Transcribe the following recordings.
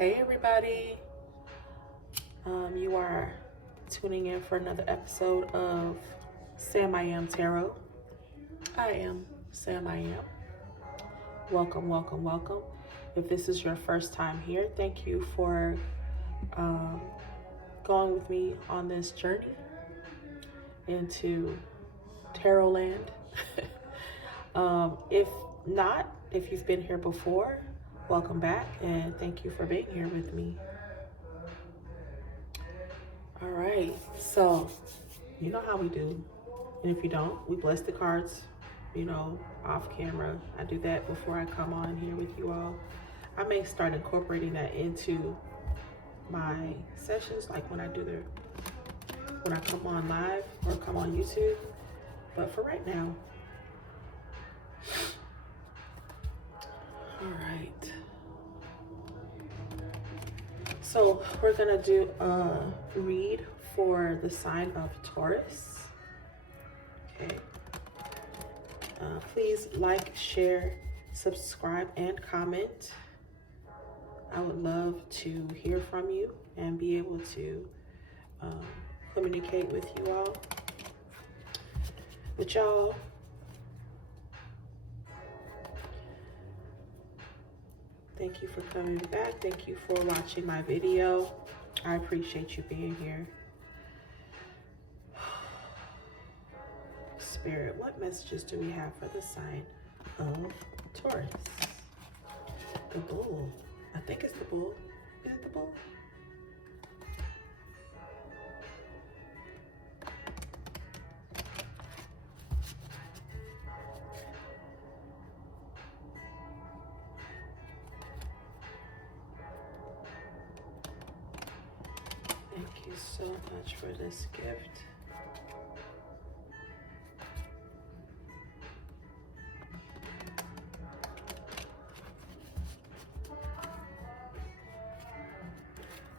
Hey everybody, you are tuning in for another episode of SamIAm Tarot. I am SamIAm. Welcome, welcome, welcome. If this is your first time here, thank you for going with me on this journey into Tarot land. If not, if you've been here before, welcome back and thank you for being here with me. All right, so you know how we do. And if you don't, we bless the cards, off camera. I do that before I come on here with you all. I may start incorporating that into my sessions, like when I come on live or come on YouTube. But for right now, all right. So we're gonna do a read for the sign of Taurus. Okay. Please like, share, subscribe, and comment. I would love to hear from you and be able to communicate with you all. With y'all. Thank you for coming back. Thank you for watching my video. I appreciate you being here. Spirit, what messages do we have for the sign of Taurus? The bull. I think it's the bull. Is it the bull? Thank you so much for this gift.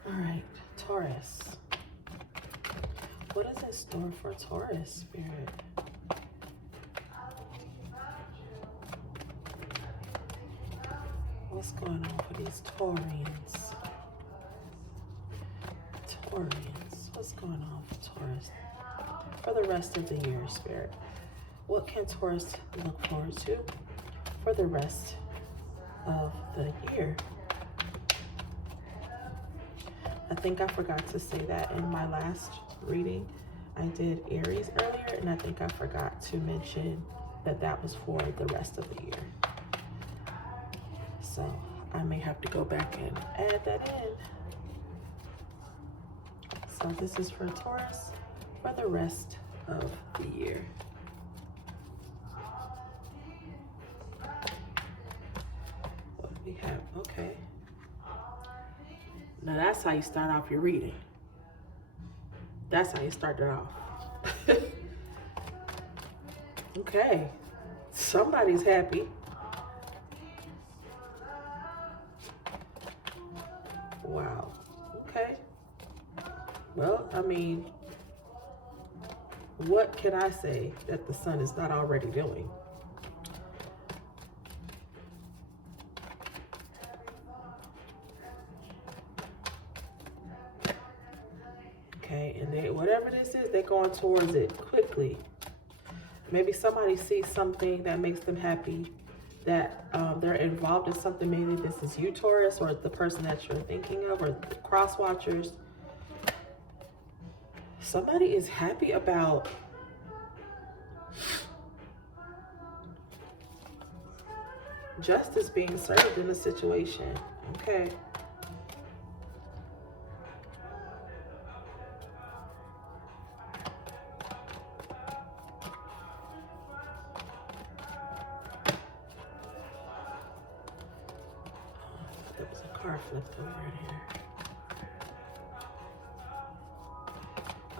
All right, Taurus. What is in store for Taurus, Spirit? What's going on for these Taurians? What's going on for Taurus for the rest of the year, Spirit? What can Taurus look forward to for the rest of the year? I think I forgot to say that in my last reading. I did Aries earlier, and I think I forgot to mention that was for the rest of the year. So I may have to go back and add that in. So this is for Taurus for the rest of the year. What do we have? Okay. Now that's how you start off your reading. That's how you start it off. Okay. Somebody's happy. Wow. Okay. Well, I mean, what can I say that the sun is not already doing? Okay, and whatever this is, they're going towards it quickly. Maybe somebody sees something that makes them happy, that they're involved in something. Maybe this is you, Taurus, or the person that you're thinking of, or the cross watchers. Somebody is happy about justice being served in a situation. Okay. There was a car flipped over in here.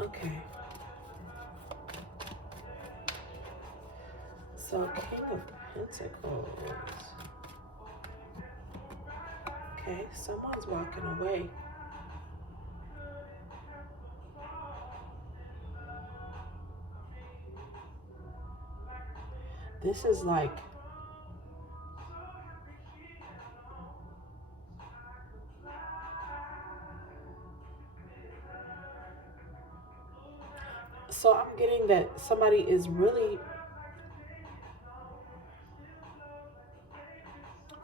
Okay. So King of Pentacles. Okay, someone's walking away. This is like So I'm getting that somebody is really,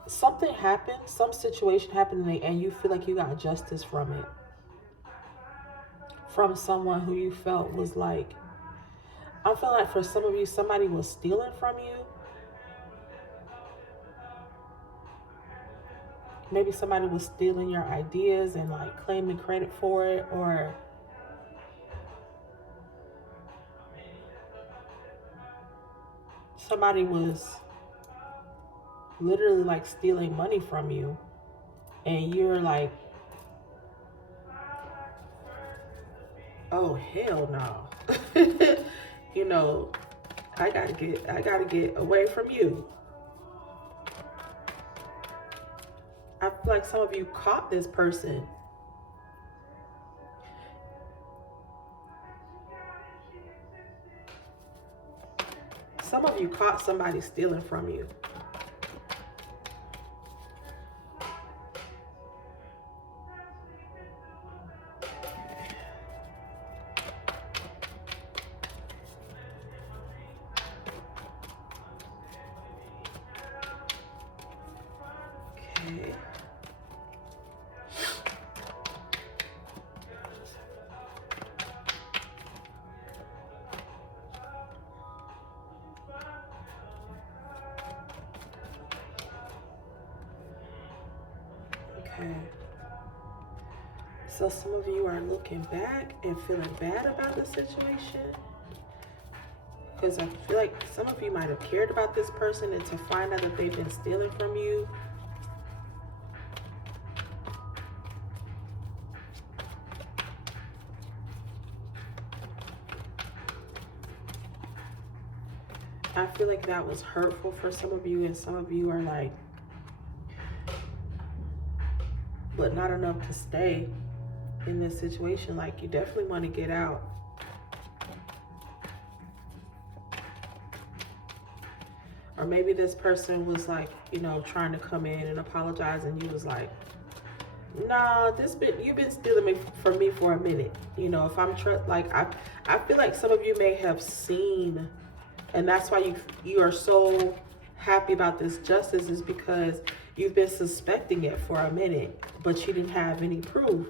something happened, some situation happened, and you feel like you got justice from it. From someone who you felt was like, I feel like for some of you, somebody was stealing from you. Maybe somebody was stealing your ideas and like claiming credit for it, or somebody was literally like stealing money from you, and you're like, oh hell no. You know, I gotta get away from you. I feel like some of you caught this person. Some of you caught somebody stealing from you. Okay. Okay. So some of you are looking back and feeling bad about the situation, because I feel like some of you might have cared about this person, and to find out that they've been stealing from you, I feel like that was hurtful for some of you, and some of you are like, but not enough to stay in this situation. Like, you definitely want to get out. Or maybe this person was like, you know, trying to come in and apologize, and you was like, nah, you've been stealing from me for a minute. You know, if I'm I feel like some of you may have seen, and that's why you are so happy about this justice, is because you've been suspecting it for a minute, but you didn't have any proof.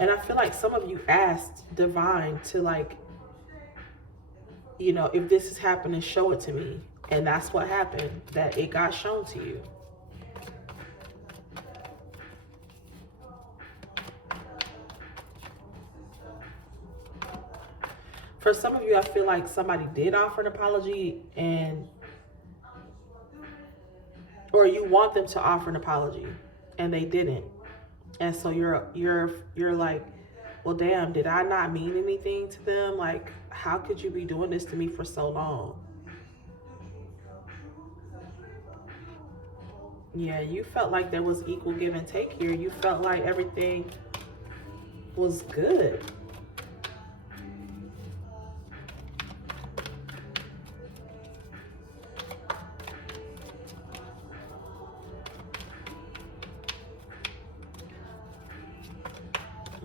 And I feel like some of you asked Divine to, like, you know, if this is happening, show it to me. And that's what happened, that it got shown to you. For some of you, I feel like somebody did offer an apology, or you want them to offer an apology and they didn't. And so you're like, well, damn, did I not mean anything to them? Like, how could you be doing this to me for so long? Yeah, you felt like there was equal give and take here. You felt like everything was good.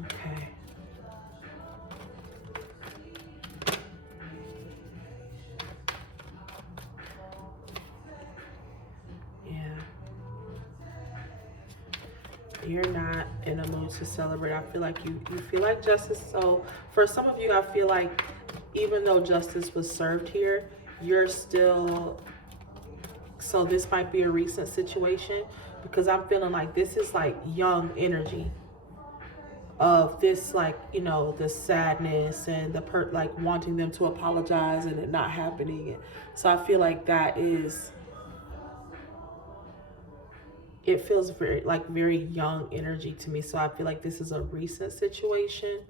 Okay. You're not in a mood to celebrate. I feel like you feel like justice. So for some of you, I feel like even though justice was served here, you're still, so this might be a recent situation, because I'm feeling like this is like young energy of this, like, you know, the sadness and the like wanting them to apologize and it not happening. So I feel like that is, it feels very young energy to me. So I feel like this is a recent situation.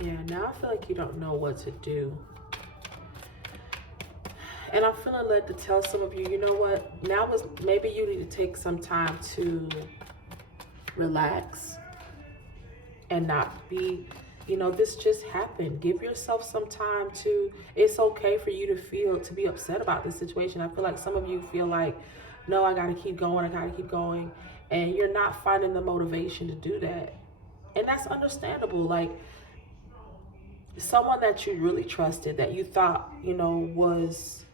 Yeah, now I feel like you don't know what to do. And I'm feeling led to tell some of you, you know what? Now is maybe you need to take some time to relax and not be, this just happened. Give yourself some time to, it's okay for you to be upset about this situation. I feel like some of you feel like, no, I gotta keep going, I gotta keep going. And you're not finding the motivation to do that. And that's understandable. Like, someone that you really trusted, that you thought, was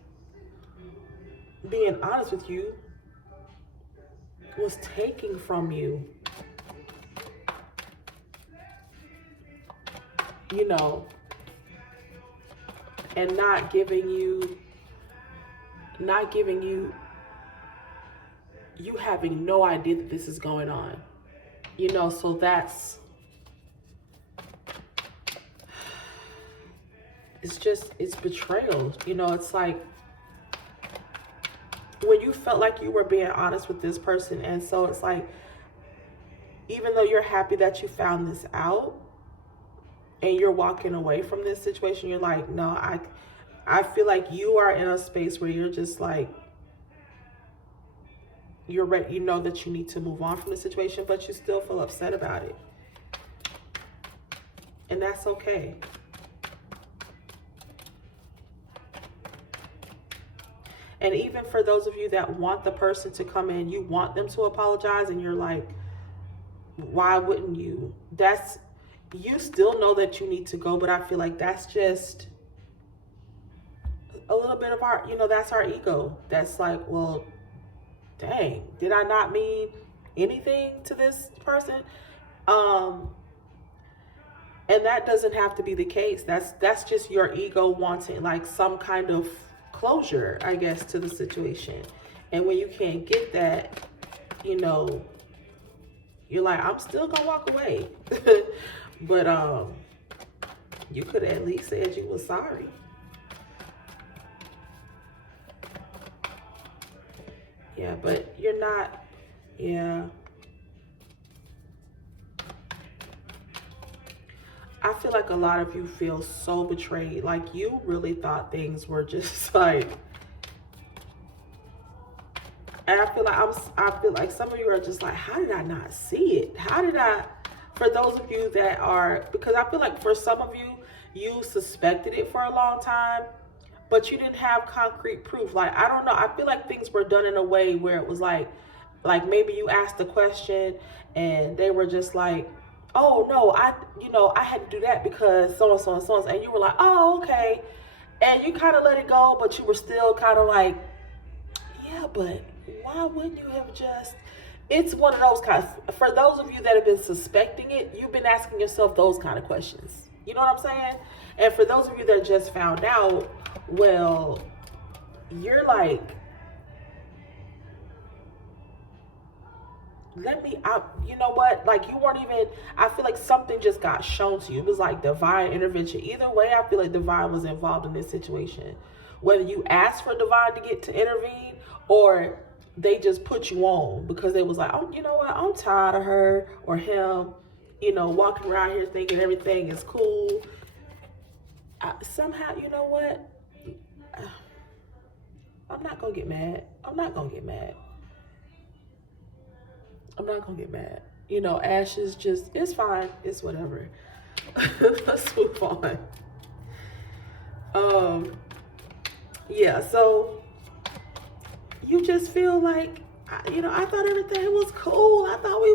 being honest with you, was taking from you, and not giving you, you having no idea that this is going on, so it's betrayal. It's like when you felt like you were being honest with this person, and so it's like, even though you're happy that you found this out and you're walking away from this situation, you're like, no, I feel like you are in a space where you're just like, you're ready, that you need to move on from the situation, but you still feel upset about it. And that's okay. And even for those of you that want the person to come in, you want them to apologize, and you're like, why wouldn't you? You still know that you need to go, but I feel like that's just a little bit of our, that's our ego. That's like, well, dang, did I not mean anything to this person? And that doesn't have to be the case. That's just your ego wanting like some kind of closure, I guess, to the situation. And when you can't get that, you're like, I'm still gonna walk away. But you could at least said you were sorry. Yeah, but you're not. Yeah. I feel like a lot of you feel so betrayed. Like you really thought things were just like, and I feel like some of you are just like, how did I not see it? For those of you that are, because I feel like for some of you, you suspected it for a long time, but you didn't have concrete proof. Like, I don't know. I feel like things were done in a way where it was like maybe you asked a question and they were just like, oh no, I had to do that because so and so and so and so, and you were like, oh, okay. And you kind of let it go, but you were still kind of like, yeah, but why wouldn't you have just, it's one of those kinds, for those of you that have been suspecting it, you've been asking yourself those kind of questions. You know what I'm saying? And for those of you that just found out, well, you're like, you know what? Like you weren't even, I feel like something just got shown to you. It was like divine intervention. Either way, I feel like divine was involved in this situation. Whether you asked for divine to get to intervene or they just put you on because they was like, oh, you know what? I'm tired of her or him, walking around here thinking everything is cool. Somehow, you know what? I'm not going to get mad. I'm not going to get mad. Ashes just, it's fine. It's whatever. Let's move on. Yeah, so you just feel like, I thought everything was cool. I thought we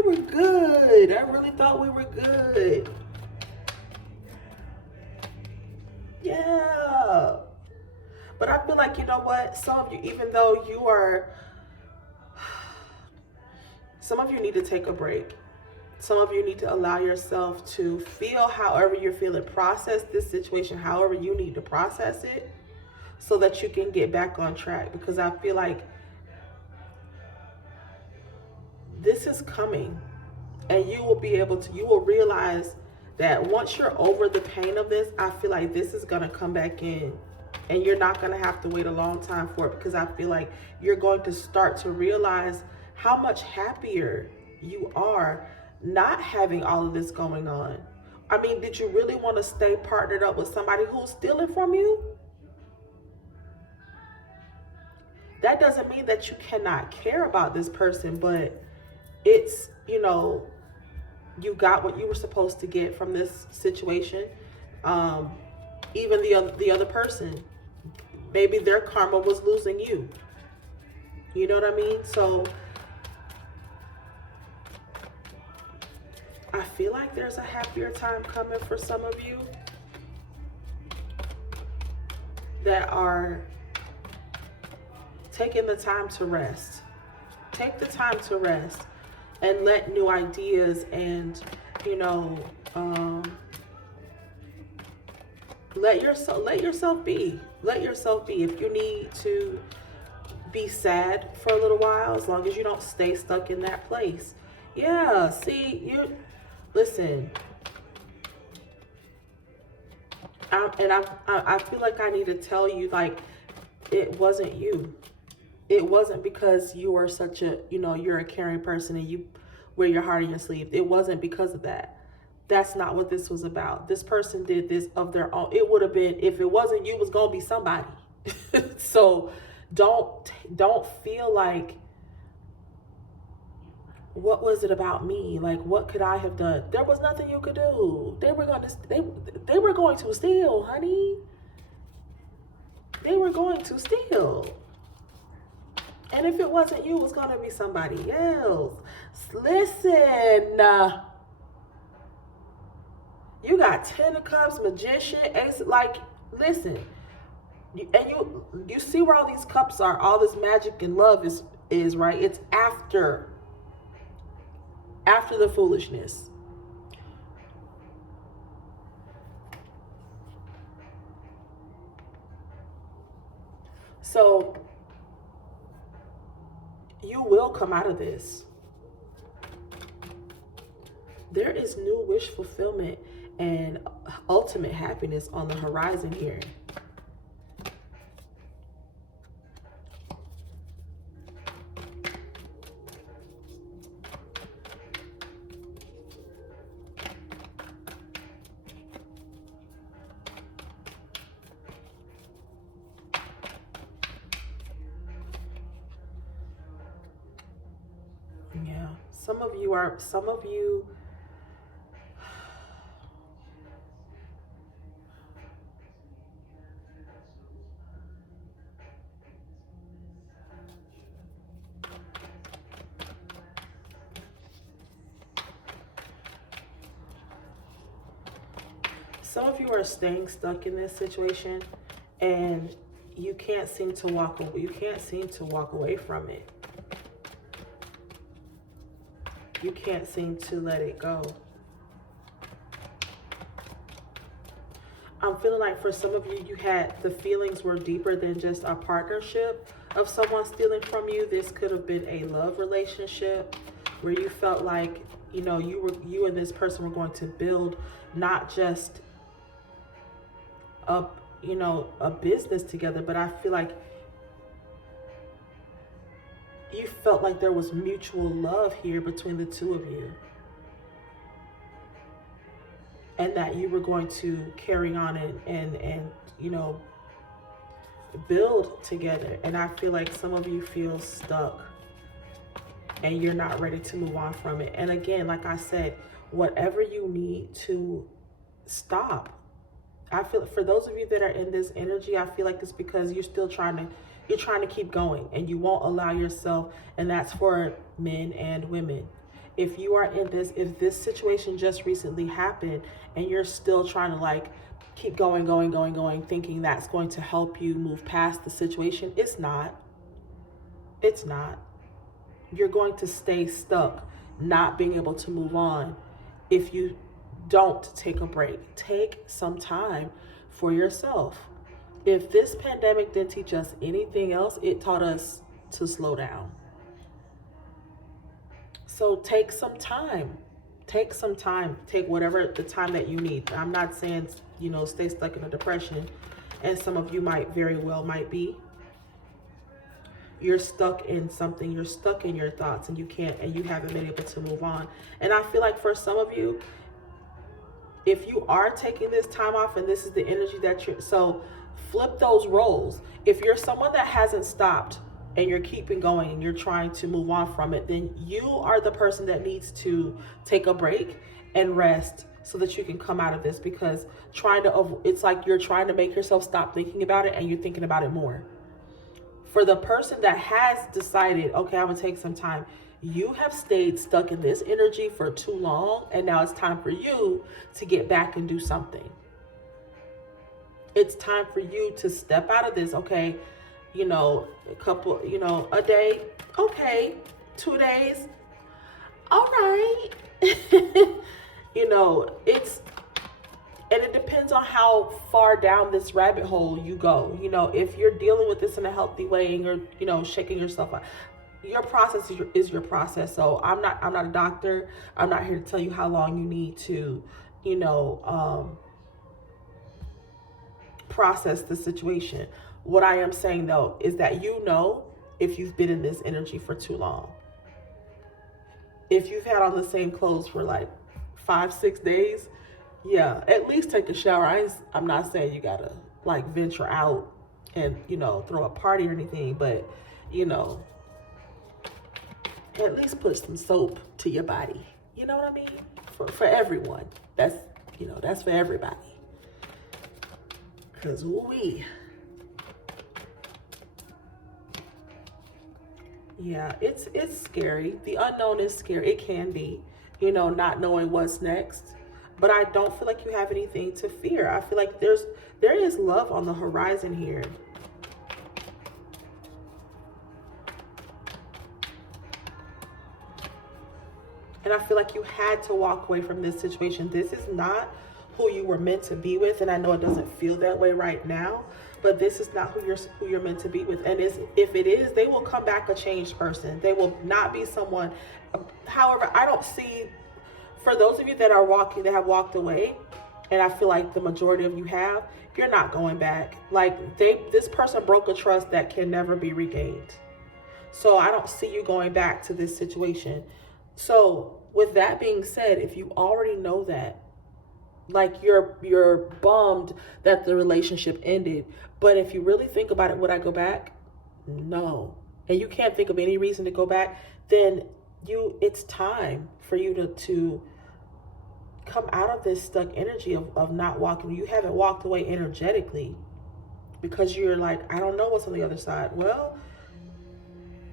were good. I really thought we were good. Yeah. But I feel like, you know what? Some of you, even though some of you need to take a break. Some of you need to allow yourself to feel however you're feeling, process this situation however you need to process it so that you can get back on track. Because I feel like this is coming and you will realize that once you're over the pain of this, I feel like this is going to come back in and you're not going to have to wait a long time for it, because I feel like you're going to start to realize how much happier you are not having all of this going on? I mean, did you really want to stay partnered up with somebody who's stealing from you? That doesn't mean that you cannot care about this person, but it's, you got what you were supposed to get from this situation. Um, Even the other person, maybe their karma was losing you. You know what I mean? So I feel like there's a happier time coming for some of you that are taking the time to rest. Take the time to rest and let new ideas and, let yourself be. Let yourself be. If you need to be sad for a little while, as long as you don't stay stuck in that place. Yeah, see, listen. I feel like I need to tell you, like, it wasn't you. It wasn't because you are such a, you're a caring person and you wear your heart on your sleeve. It wasn't because of that. That's not what this was about. This person did this of their own. It would have been, if it wasn't you, it was going to be somebody. So don't feel like, what was it about me? Like, what could I have done? There was nothing you could do. They were going to steal, honey. They were going to steal. And if it wasn't you, it was going to be somebody else. Listen, you got 10 of Cups, Magician, Ace, like, listen. And you see where all these cups are, all this magic and love is right? It's after the foolishness. So you will come out of this. There is new wish fulfillment and ultimate happiness on the horizon here. Yeah, some of you are staying stuck in this situation, and you can't seem to walk away. You can't seem to walk away from it. You can't seem to let it go. I'm feeling like for some of you, the feelings were deeper than just a partnership of someone stealing from you. This could have been a love relationship where you felt like, you and this person were going to build not just a business together, but I feel like you felt like there was mutual love here between the two of you, and that you were going to carry on and build together. And I feel like some of you feel stuck and you're not ready to move on from it. And again, like I said, whatever you need to stop. I feel for those of you that are in this energy, I feel like it's because you're still trying to keep going, and you won't allow yourself, and that's for men and women. If you are in this, if this situation just recently happened and you're still trying to keep going, thinking that's going to help you move past the situation, it's not. It's not. You're going to stay stuck, not being able to move on if you don't take a break. Take some time for yourself. If this pandemic didn't teach us anything else, it taught us to slow down. So take some time. Take some time. Take whatever the time that you need. I'm not saying, stay stuck in a depression, and some of you might be. you're stuck in something, you're stuck in your thoughts, and you haven't been able to move on. And I feel like for some of you, if you are taking this time off and this is the energy that you're, so flip those roles. If you're someone that hasn't stopped and you're keeping going and you're trying to move on from it, then you are the person that needs to take a break and rest so that you can come out of this, because it's like you're trying to make yourself stop thinking about it and you're thinking about it more. For the person that has decided, okay, I'm gonna take some time, you have stayed stuck in this energy for too long, and now it's time for you to get back and do something. It's time for you to step out of this. Okay, a day, okay, 2 days, all right. And it depends on how far down this rabbit hole you go. If you're dealing with this in a healthy way and you're, shaking yourself out, your process is your process. So I'm not a doctor. I'm not here to tell you how long you need to, process the situation. What I am saying though is that if you've been in this energy for too long, if you've had on the same clothes for like 5-6 days, yeah, at least take a shower. I'm not saying you gotta like venture out and throw a party or anything, but at least put some soap to your body. You know what I mean? For everyone. That's for everybody. Cause yeah, it's scary. The unknown is scary. It can be, not knowing what's next. But I don't feel like you have anything to fear. I feel like there is love on the horizon here. And I feel like you had to walk away from this situation. This is not who you were meant to be with. And I know it doesn't feel that way right now, but this is not who you're meant to be with. And if it is, they will come back a changed person. They will not be someone. However, I don't see, for those of you that have walked away, and I feel like the majority of you have, you're not going back. Like this person broke a trust that can never be regained. So I don't see you going back to this situation. So with that being said, if you already know that, like you're bummed that the relationship ended, but if you really think about it, would I go back? No. And you can't think of any reason to go back, then it's time for you to come out of this stuck energy of not walking. You haven't walked away energetically because you're like, I don't know what's on the other side. Well,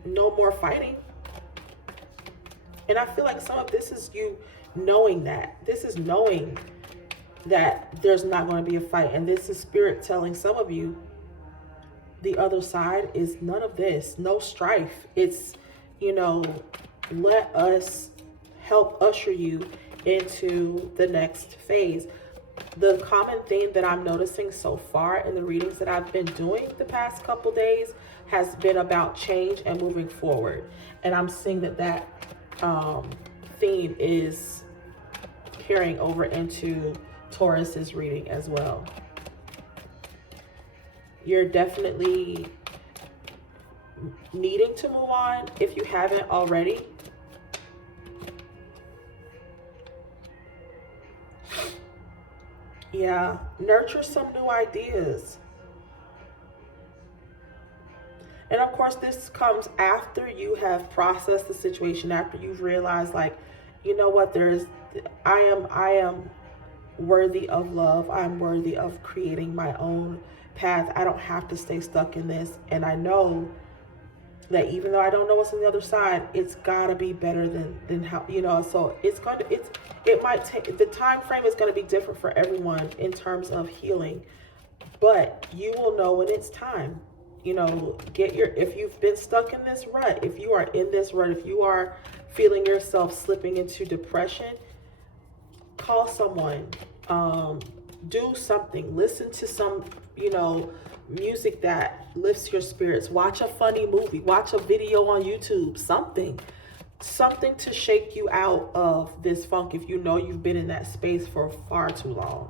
no more fighting. And I feel like some of this is you knowing that. This is knowing that there's not going to be a fight. And this is spirit telling some of you the other side is none of this, no strife. It's, let us help usher you into the next phase. The common theme that I'm noticing so far in the readings that I've been doing the past couple days has been about change and moving forward. And I'm seeing that theme is carrying over into Taurus's reading as well. You're definitely needing to move on if you haven't already. Yeah, nurture some new ideas. And of course, this comes after you have processed the situation, after you've realized, like, you know what, I am worthy of love. I'm worthy of creating my own path. I don't have to stay stuck in this. And I know that even though I don't know what's on the other side, it's gotta be better than how, so it might take, the time frame is going to be different for everyone in terms of healing, but you will know when it's time. If you've been stuck in this rut, if you are in this rut, if you are feeling yourself slipping into depression, call someone, do something, listen to some, music that lifts your spirits, watch a funny movie, watch a video on YouTube, something to shake you out of this funk if you know you've been in that space for far too long.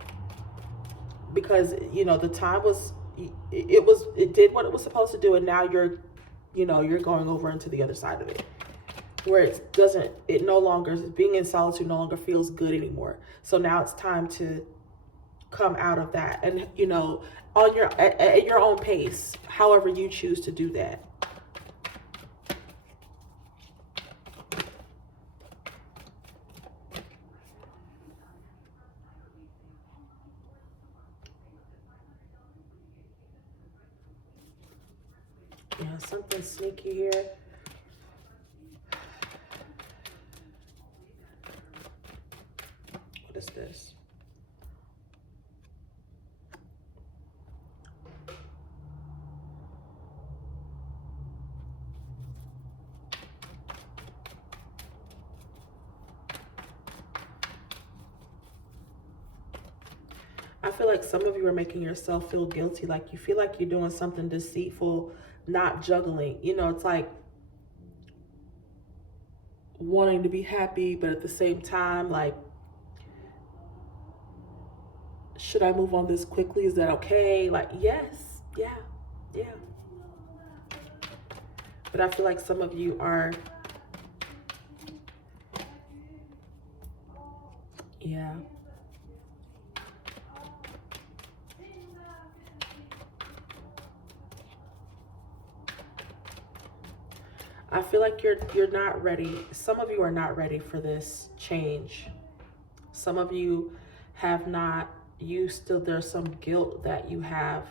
Because, the time it did what it was supposed to do, and now you're you know, you're going over into the other side of it, where it no longer, being in solitude no longer feels good anymore. So now it's time to come out of that, and, you know, on your, at your own pace, however you choose to do that. Yeah, something sneaky here. What is this? I feel like some of you are making yourself feel guilty. Like you feel like you're doing something deceitful, not juggling. You know, it's like wanting to be happy, but at the same time, like, should I move on this quickly? Is that okay? Like, yes, yeah, yeah. But I feel like some of you are, yeah. I feel like you're not ready. Some of you are not ready for this change. Some of you have not, there's some guilt that you have.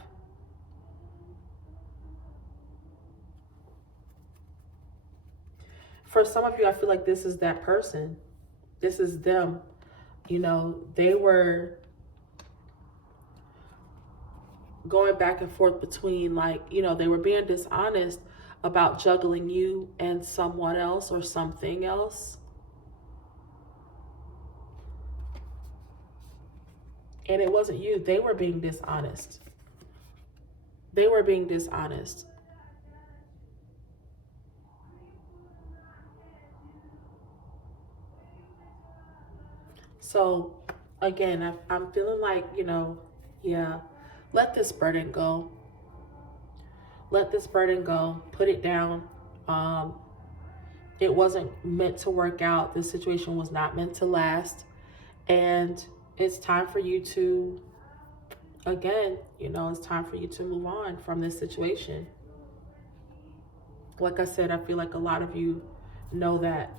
For some of you, I feel like this is that person. This is them. You know, they were going back and forth between, like, you know, they were being dishonest about juggling you and someone else or something else. And it wasn't you. They were being dishonest. They were being dishonest. So, again, I'm feeling like, you know, yeah, let this burden go. Let this burden go. Put it down. It wasn't meant to work out. This situation was not meant to last. And it's time for you to, again, you know, it's time for you to move on from this situation. Like I said, I feel like a lot of you know that.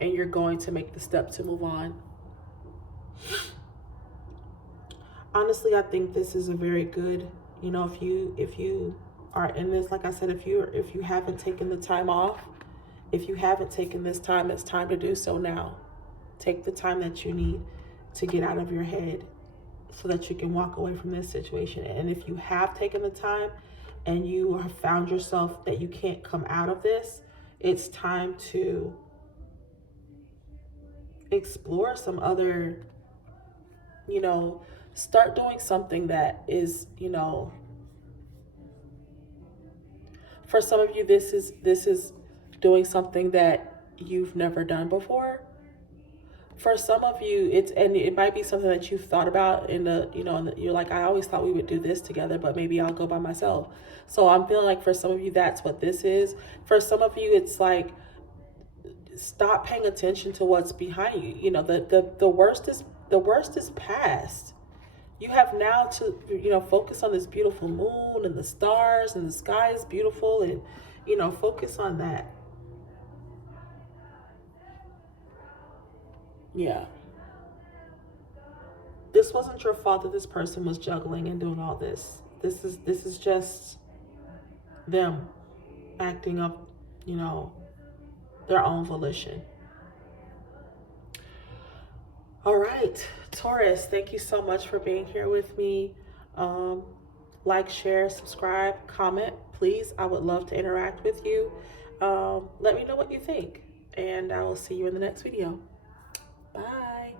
And you're going to make the step to move on. Honestly, I think this is a very good, you know, if you are in this, like I said, if you haven't taken the time off, if you haven't taken this time, it's time to do so now. Take the time that you need to get out of your head so that you can walk away from this situation. And if you have taken the time and you have found yourself that you can't come out of this, it's time to explore some other, you know, start doing something that is, you know, for some of you, this is doing something that you've never done before. For some of you, it might be something that you've thought about in the, you know, you're like, I always thought we would do this together, but maybe I'll go by myself. So I'm feeling like for some of you, that's what this is. For some of you, it's like, stop paying attention to what's behind you. You know, the worst is past. You have now to, you know, focus on this beautiful moon and the stars and the sky is beautiful, and, you know, focus on that. Yeah. This wasn't your fault that this person was juggling and doing all this. This is just them acting up, you know, their own volition. All right, Taurus, thank you so much for being here with me. Like, share, subscribe, comment, please. I would love to interact with you. Let me know what you think, and I will see you in the next video. Bye.